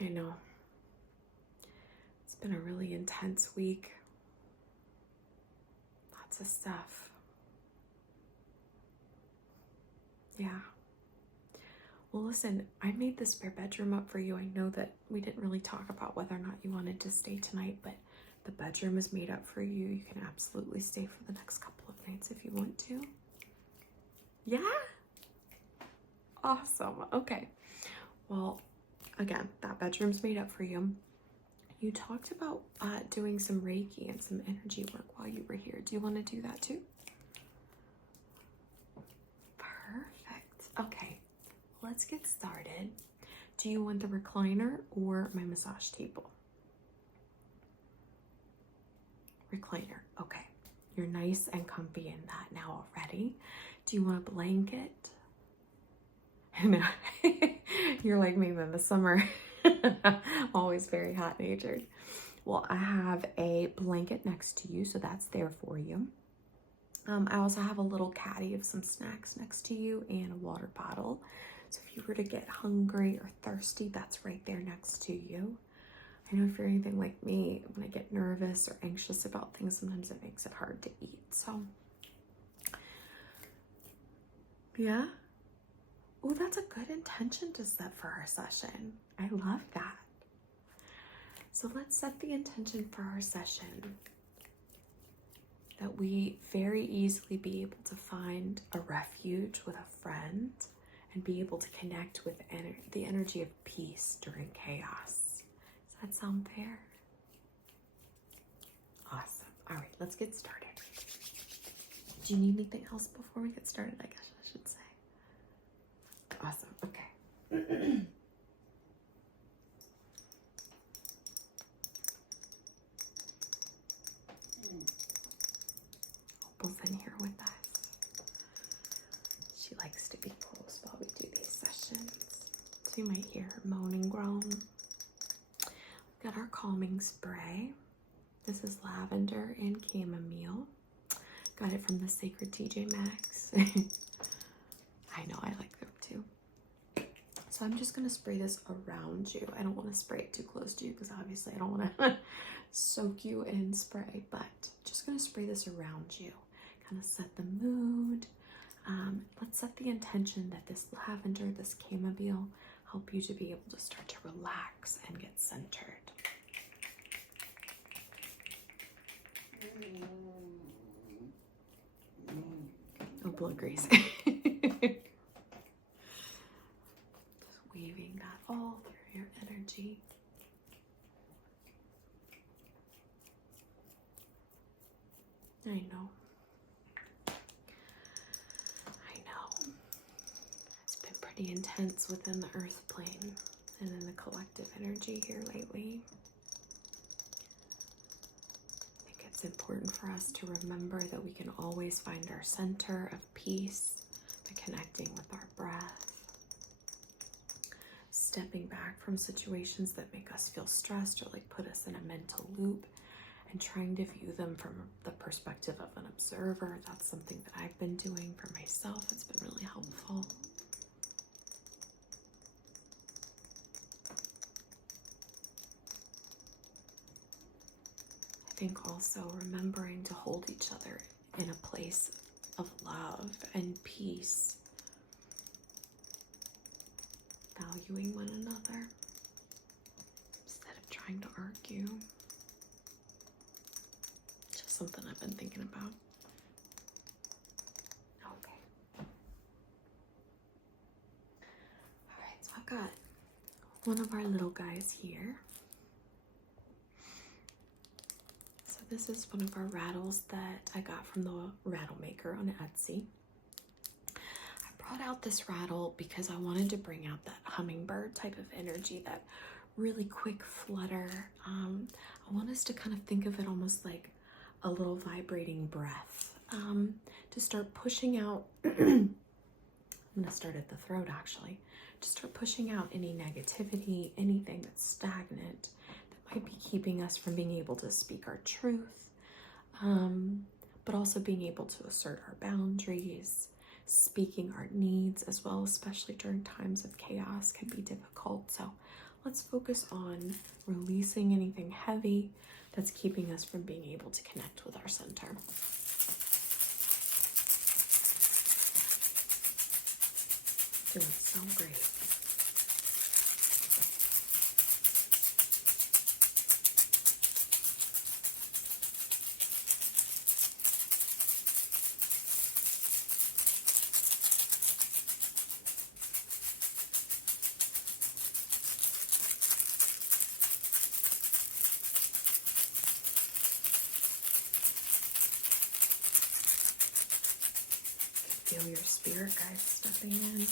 I know. It's been a really intense week. Lots of stuff. Yeah. Well, listen, I made the spare bedroom up for you. I know that we didn't really talk about whether or not you wanted to stay tonight, but the bedroom is made up for you. You can absolutely stay for the next couple of nights if you want to. Yeah? Awesome. Okay. Well, again, that bedroom's made up for you. You talked about doing some Reiki and some energy work while you were here. Do you want to do that too? Perfect. Okay, let's get started. Do you want the recliner or my massage table? Recliner. Okay. You're nice and comfy in that now already. Do you want a blanket? No. You're like me in the summer. Always very hot natured. Well, I have a blanket next to you, so that's there for you. I also have a little caddy of some snacks next to you and a water bottle. So if you were to get hungry or thirsty, that's right there next to you. I know if you're anything like me, when I get nervous or anxious about things, sometimes it makes it hard to eat. So, yeah. Oh, that's a good intention to set for our session. I love that. So let's set the intention for our session that we very easily be able to find a refuge with a friend and be able to connect with the energy of peace during chaos. Does that sound fair? Awesome. All right, let's get started. Do you need anything else before we get started? I guess I should say. Awesome. Okay. Opal's in here with us. She likes to be close while we do these sessions. So you might hear her moan and groan. We've got our calming spray. This is lavender and chamomile. Got it from the Sacred TJ Maxx. I know, I like them too. So I'm just going to spray this around you. I don't want to spray it too close to you because obviously I don't want to soak you in spray, but just going to spray this around you. Kind of set the mood. Let's set the intention that this lavender, this chamomile, help you to be able to start to relax and get centered. Opal agrees. Just weaving that all through your energy. I know. It's been pretty intense within the earth plane and in the collective energy here lately. I think it's important for us to remember that we can always find our center of peace by connecting with our breath, stepping back from situations that make us feel stressed or like put us in a mental loop, and trying to view them from the perspective of an observer. That's something that I've been doing for myself. It's been really helpful. I think also remembering to hold each other in a place of love and peace, valuing one another instead of trying to argue. Just something I've been thinking about. Okay. All right, so I've got one of our little guys here. So this is one of our rattles that I got from the Rattle Maker on Etsy. I brought out this rattle because I wanted to bring out that hummingbird type of energy, that really quick flutter. I want us to kind of think of it almost like a little vibrating breath, to start pushing out. I'm going to start at the throat actually, to start pushing out any negativity, anything that's stagnant that might be keeping us from being able to speak our truth, but also being able to assert our boundaries, speaking our needs as well, especially during times of chaos, can be difficult. So let's focus on releasing anything heavy that's keeping us from being able to connect with our center. Doing so great. Feel your spirit guides stepping in.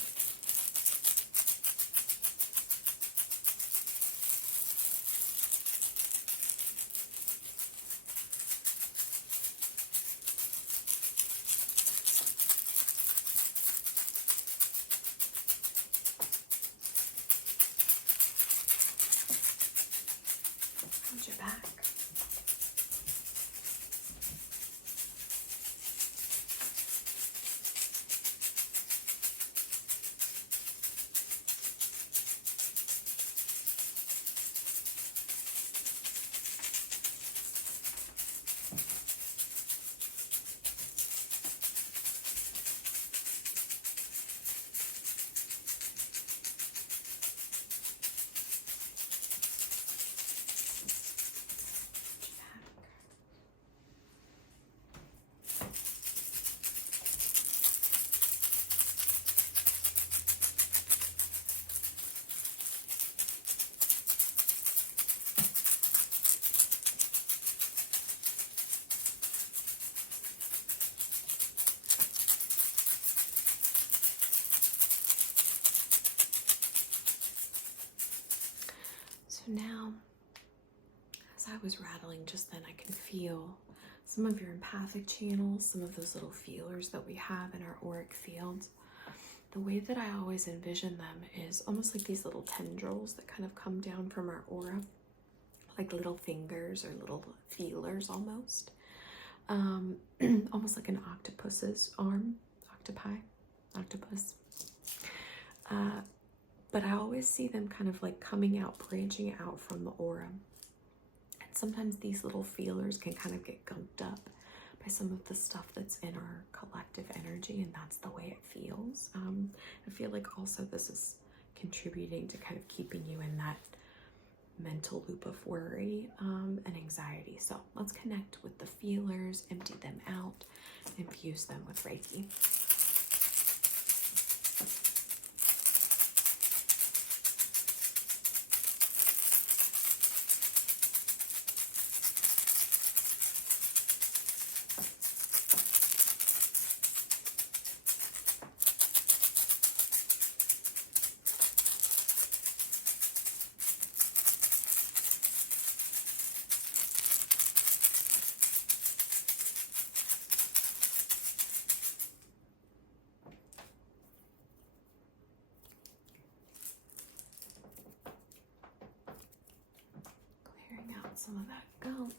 Hold your back. So now, as I was rattling just then, I can feel some of your empathic channels, some of those little feelers that we have in our auric field. The way that I always envision them is almost like these little tendrils that kind of come down from our aura, like little fingers or little feelers almost. Almost like an octopus's arm, octopus. But I always see them kind of like coming out, branching out from the aura. And sometimes these little feelers can kind of get gunked up by some of the stuff that's in our collective energy, and that's the way it feels. I feel like also this is contributing to kind of keeping you in that mental loop of worry and anxiety. So let's connect with the feelers, empty them out, infuse them with Reiki. Some of that gunk.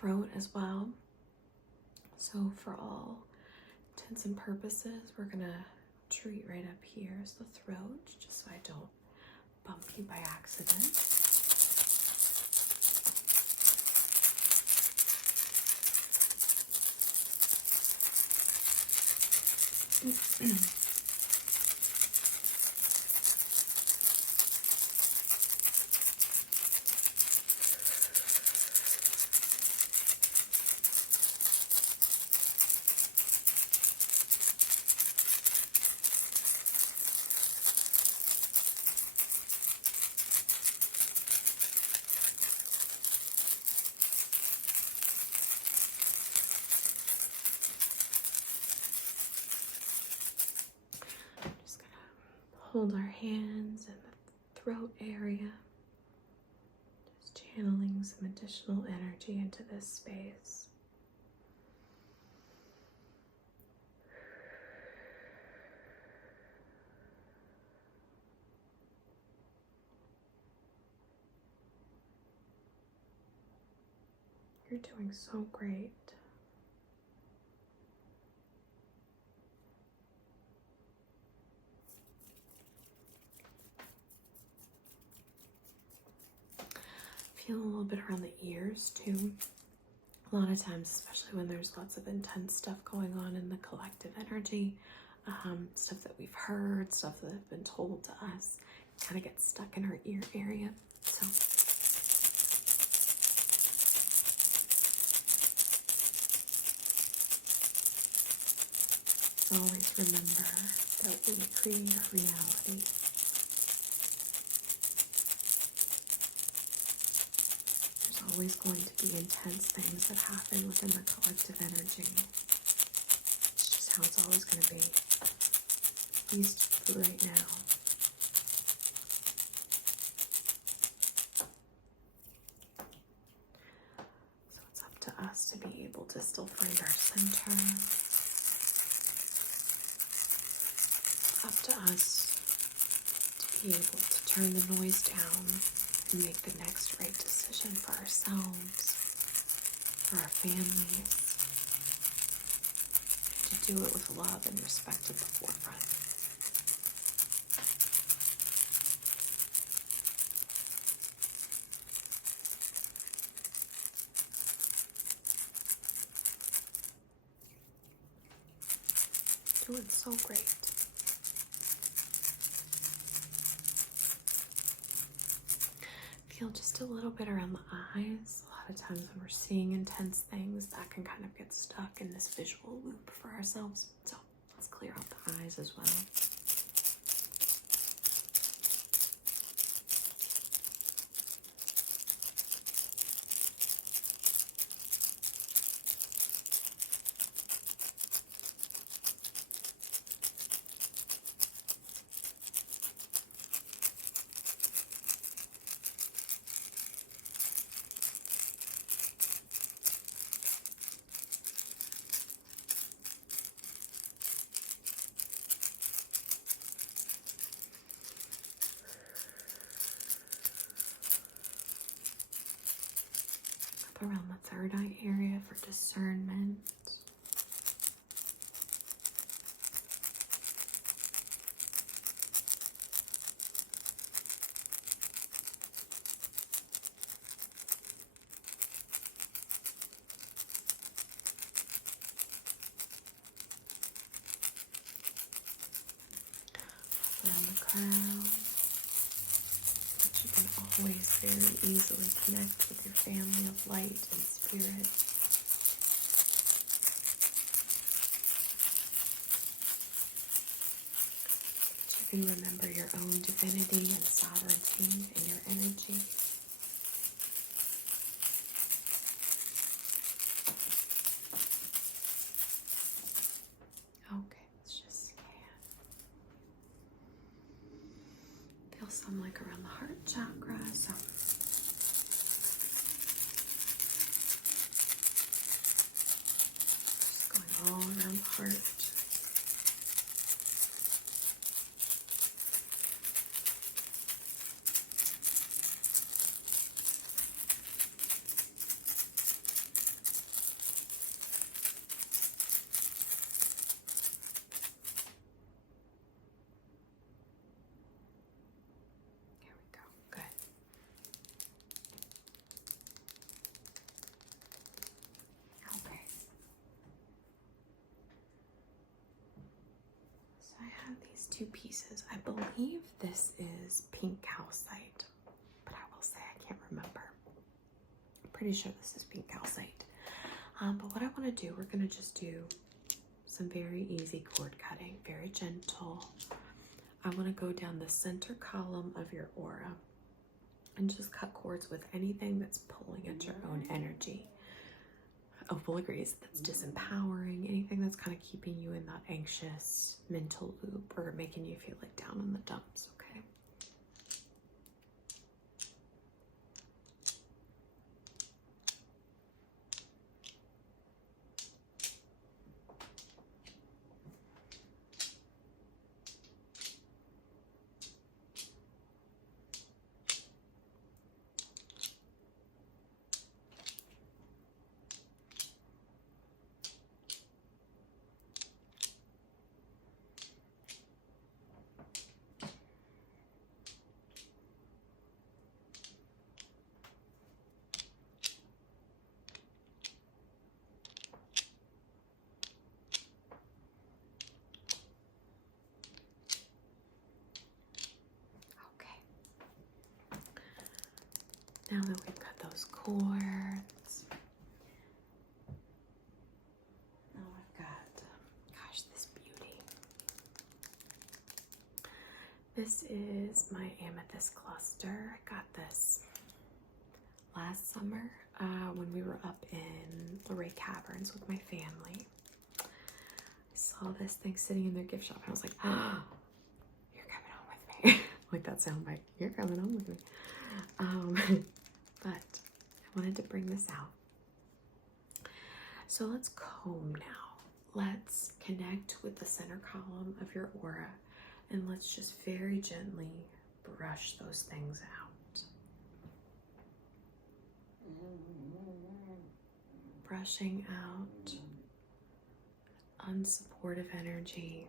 Throat as well. So for all intents and purposes, we're gonna treat right up here as the throat, just so I don't bump you by accident. hold our hands in the throat area, just channeling some additional energy into this space. You're doing so great. Feel a little bit around the ears too. A lot of times, especially when there's lots of intense stuff going on in the collective energy, stuff that we've heard, stuff that have been told to us, kind of gets stuck in our ear area. So always remember that we create our reality. There's always going to be intense things that happen within the collective energy. It's just how it's always going to be, at least for right now. So it's up to us to be able to still find our center. Up to us to be able to turn the noise down and make the next right decision for ourselves, for our families, to do it with love and respect at the forefront. Doing so great. Feel just a little bit around the eyes. A lot of times when we're seeing intense things, that can kind of get stuck in this visual loop for ourselves. So let's clear out the eyes as well. Around the third eye area for discernment. Around the crown. You can always very easily connect with your family of light and spirit. You can remember your own divinity and sovereignty and your energy. Okay, let's just scan. Feel some like around the heart chakra. So just going all around the heart. Here we go. Good. Okay. So I have these two pieces. I believe this is pink calcite, but I will say I can't remember. I'm pretty sure this is pink calcite. But what I want to do, we're going to just do some very easy cord cutting, very gentle. I want to go down the center column of your aura and just cut cords with anything that's pulling at your own energy. Opal agrees, that's disempowering, anything that's kind of keeping you in that anxious mental loop or making you feel like down in the dumps, okay? Now that we've got those cords, now I've got, gosh, this beauty. This is my Amethyst Cluster. I got this last summer when we were up in the Reiki Caverns with my family. I saw this thing sitting in their gift shop and I was like, oh, you're coming home with me. Like that sound bite, you're coming home with me. But I wanted to bring this out. So let's comb now. Let's connect with the center column of your aura and let's just very gently brush those things out. Brushing out unsupportive energy.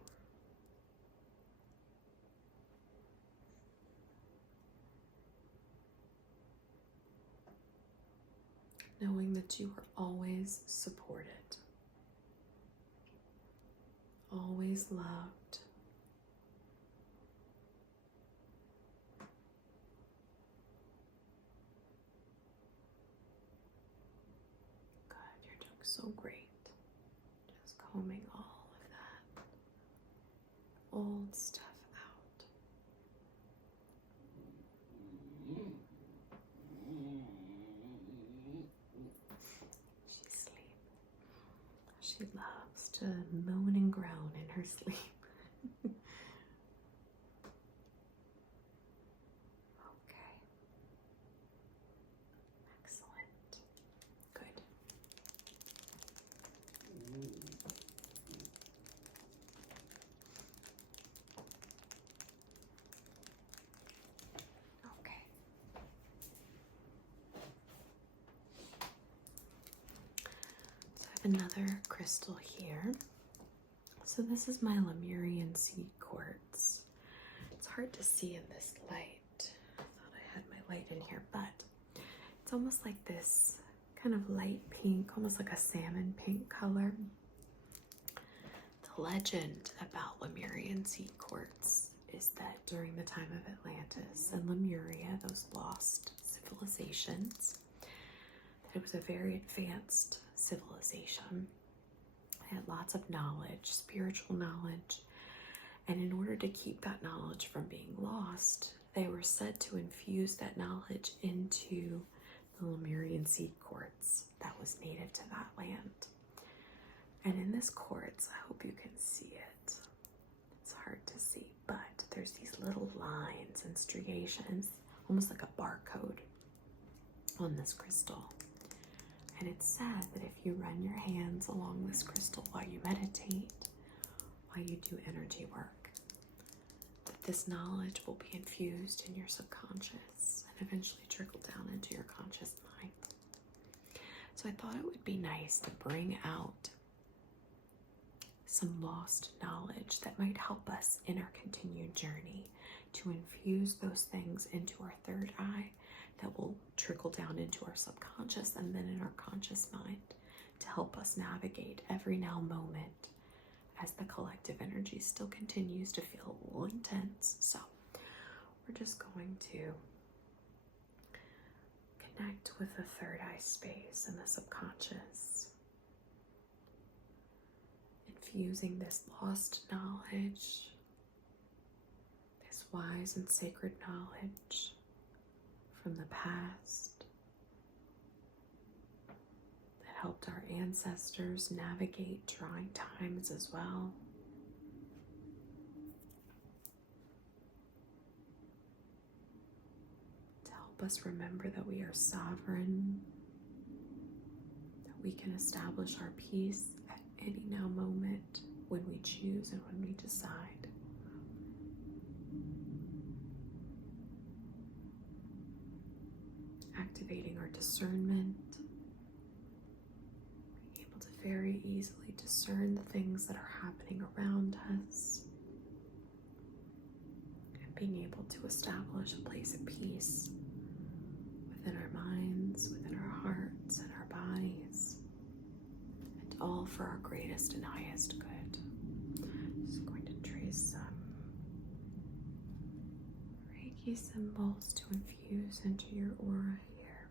Knowing that you are always supported, always loved. Good, you're doing so great. Just combing all of that old stuff out. She's asleep. She loves to moan and groan in her sleep. Okay. Excellent. Good. Okay. So I have another crystal here. So this is my Lemurian seed quartz. It's hard to see in this light. I thought I had my light in here, but it's almost like this kind of light pink, almost like a salmon pink color. The legend about Lemurian seed quartz is that during the time of Atlantis and Lemuria, those lost civilizations, that it was a very advanced civilization. They had lots of knowledge, spiritual knowledge, and in order to keep that knowledge from being lost, they were said to infuse that knowledge into the Lemurian seed quartz that was native to that land. And in this quartz, I hope you can see it. It's hard to see, but there's these little lines and striations, almost like a barcode on this crystal. And it's said that if you run your hands along this crystal while you meditate, while you do energy work, that this knowledge will be infused in your subconscious and eventually trickle down into your conscious mind. So I thought it would be nice to bring out some lost knowledge that might help us in our continued journey to infuse those things into our third eye that will trickle down into our subconscious and then in our conscious mind to help us navigate every now moment as the collective energy still continues to feel a little intense. So we're just going to connect with the third eye space and the subconscious, infusing this lost knowledge, this wise and sacred knowledge from the past that helped our ancestors navigate trying times as well. To help us remember that we are sovereign, that we can establish our peace at any now moment when we choose and when we decide. Activating our discernment, being able to very easily discern the things that are happening around us, and being able to establish a place of peace within our minds, within our hearts, and our bodies, and all for our greatest and highest good. Just going to trace some Reiki symbols to infuse into your aura here.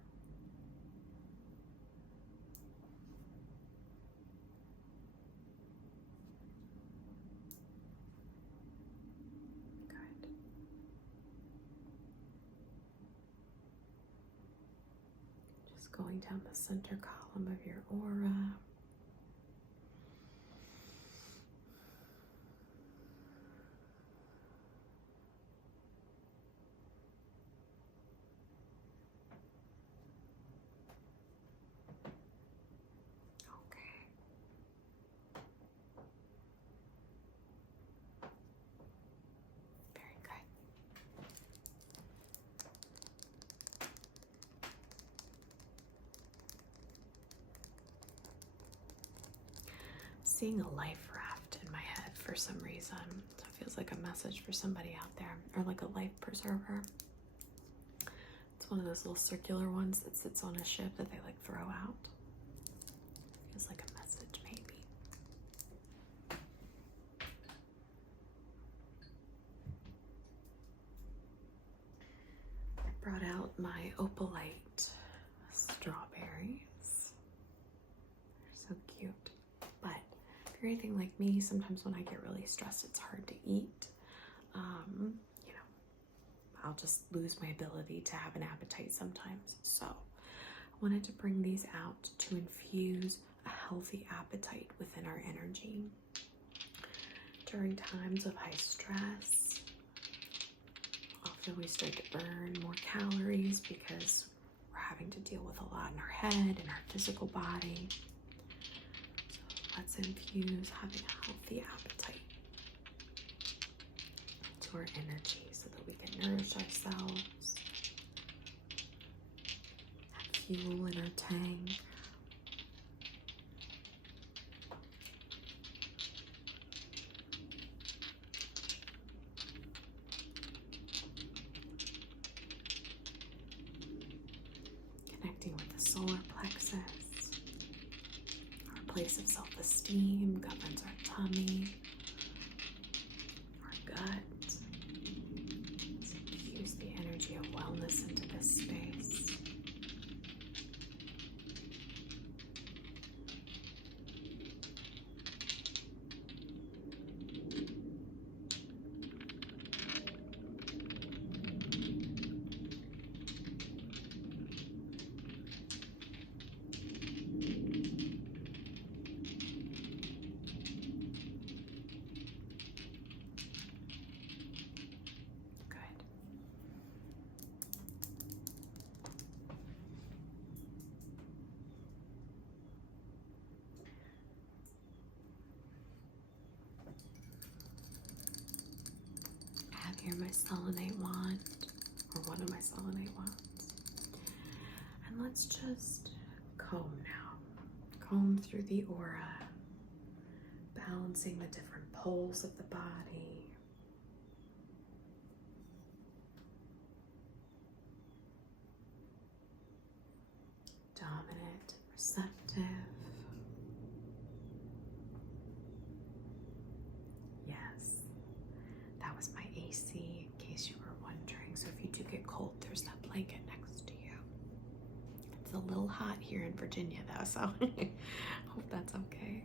Good. Just going down the center column of your aura. Seeing a life raft in my head for some reason. So it feels like a message for somebody out there, or like a life preserver. It's one of those little circular ones that sits on a ship that they like throw out. Feels like a message, maybe. I brought out my Opalite Strawberries. They're so cute. But if you're anything like me, sometimes when I get really stressed, it's hard to eat. You know, I'll just lose my ability to have an appetite sometimes. So I wanted to bring these out to infuse a healthy appetite within our energy. During times of high stress, often we start to burn more calories because we're having to deal with a lot in our head and our physical body. Let's infuse having a healthy appetite to our energy so that we can nourish ourselves, have fuel in our tank. Connecting with the solar plexus. Place of self-esteem governs our tummy, our gut. Let's infuse the energy of wellness into this space. Here my selenite wand, or one of my selenite wands. And let's just comb now. Comb through the aura, balancing the different poles of the body. Dominant, receptive. Yes, that was my AC, in case you were wondering. So if you do get cold, there's that blanket next to you. It's a little hot here in Virginia though, so hope that's okay.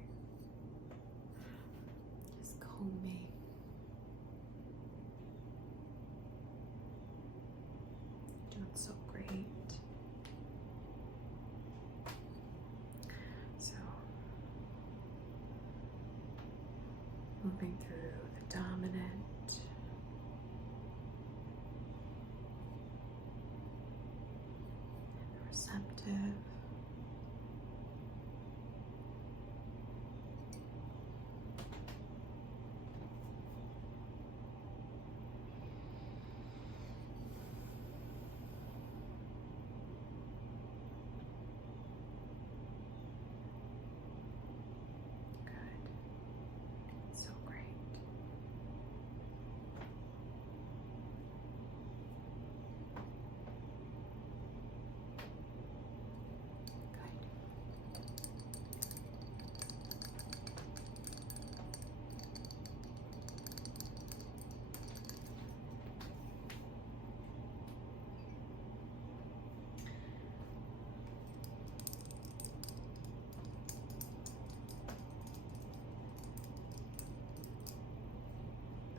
Just combing. Doing so great. moving through the dominant, the receptive, so great.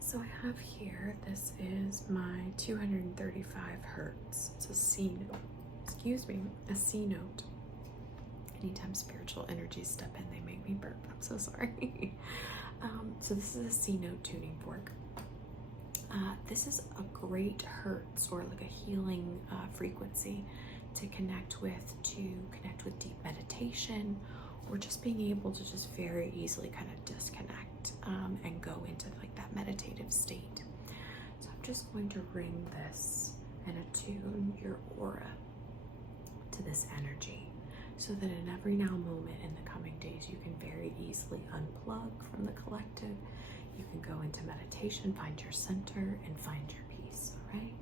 So I have here, this is my 235 hertz. It's a C note. Excuse me, a C note. Anytime spiritual energies step in, they make me burp. I'm so sorry. So this is a C note tuning fork. This is a great hertz, or like a healing frequency to connect with deep meditation, or just being able to just very easily kind of disconnect and go into like that meditative state. So I'm just going to ring this and attune your aura to this energy, so that in every now moment in the coming days, you can very easily unplug from the collective. You can go into meditation, find your center, and find your peace, all right?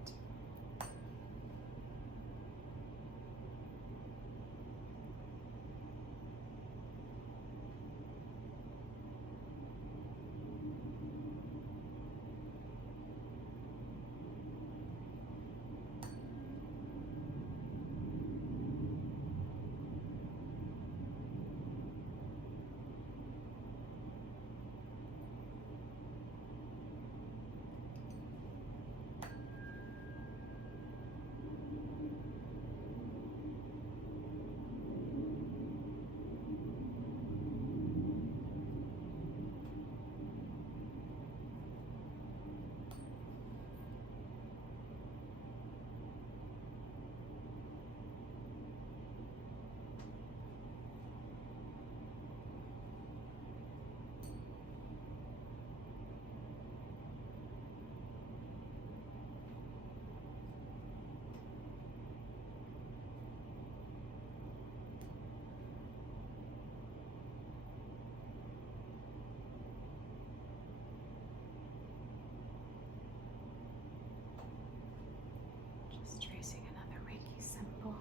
Tracing another Reiki symbol.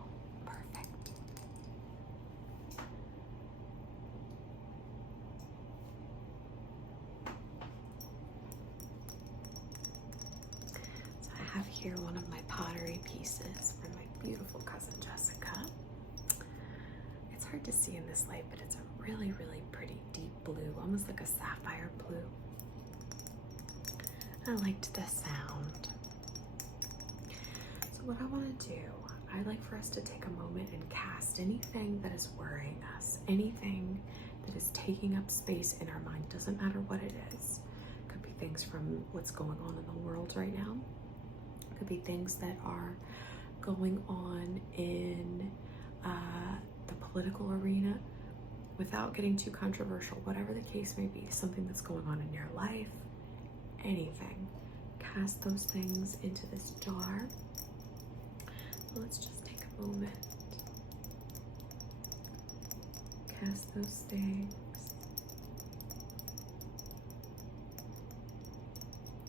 Perfect. So I have here one of my pottery pieces from my beautiful cousin Jessica. It's hard to see in this light, but it's a really, really pretty deep blue, almost like a sapphire blue. I liked the sound. So what I want to do, I'd like for us to take a moment and cast anything that is worrying us, anything that is taking up space in our mind. Doesn't matter what it is. Could be things from what's going on in the world right now. Could be things that are going on in the political arena, without getting too controversial. Whatever the case may be, something that's going on in your life, anything. Cast those things into this jar. Let's just take a moment. Cast those things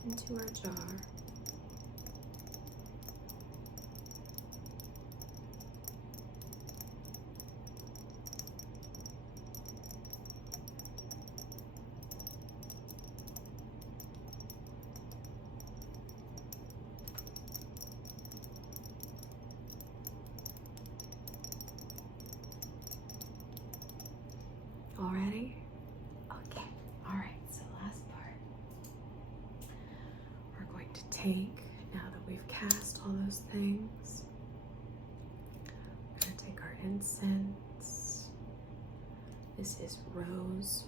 into our jar. Already? Okay. All right. So last part. We're going to take, now that we've cast all those things, we're going to take our incense. This is rose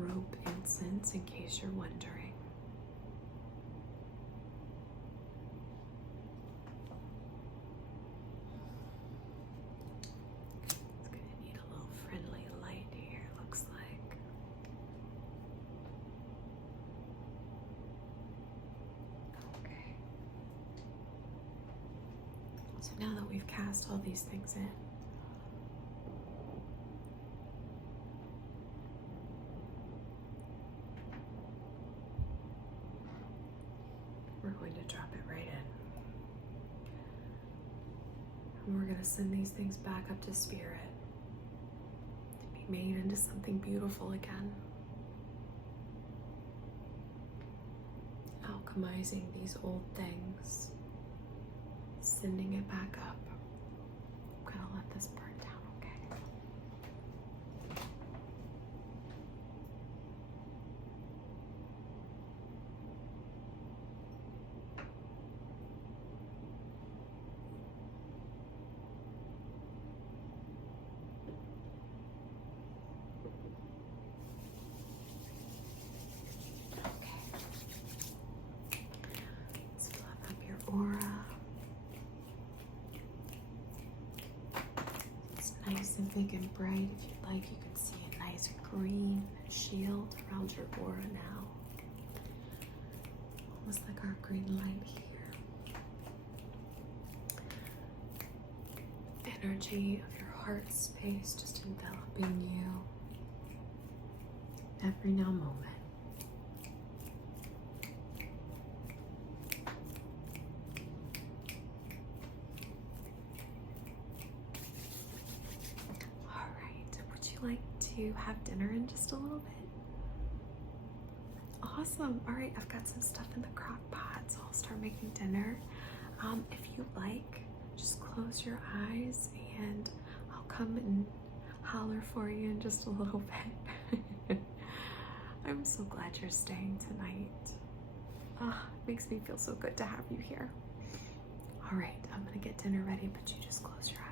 rope incense in case you're wondering. It's going to need a little friendly light here, looks like. Okay. So now that we've cast all these things in, we're going to drop it right in. And we're going to send these things back up to spirit to be made into something beautiful again. Alchemizing these old things, sending it back up. I'm going to let this burn down, okay? Aura. It's nice and big and bright. If you'd like, you can see a nice green shield around your aura now. Almost like our green light here. Energy of your heart space just enveloping you every now moment. Like to have dinner in just a little bit? Awesome. All right, I've got some stuff in the crock pot, so I'll start making dinner. If you like, just close your eyes and I'll come and holler for you in just a little bit. I'm so glad you're staying tonight. It makes me feel so good to have you here. All right, I'm gonna get dinner ready, but you just close your eyes.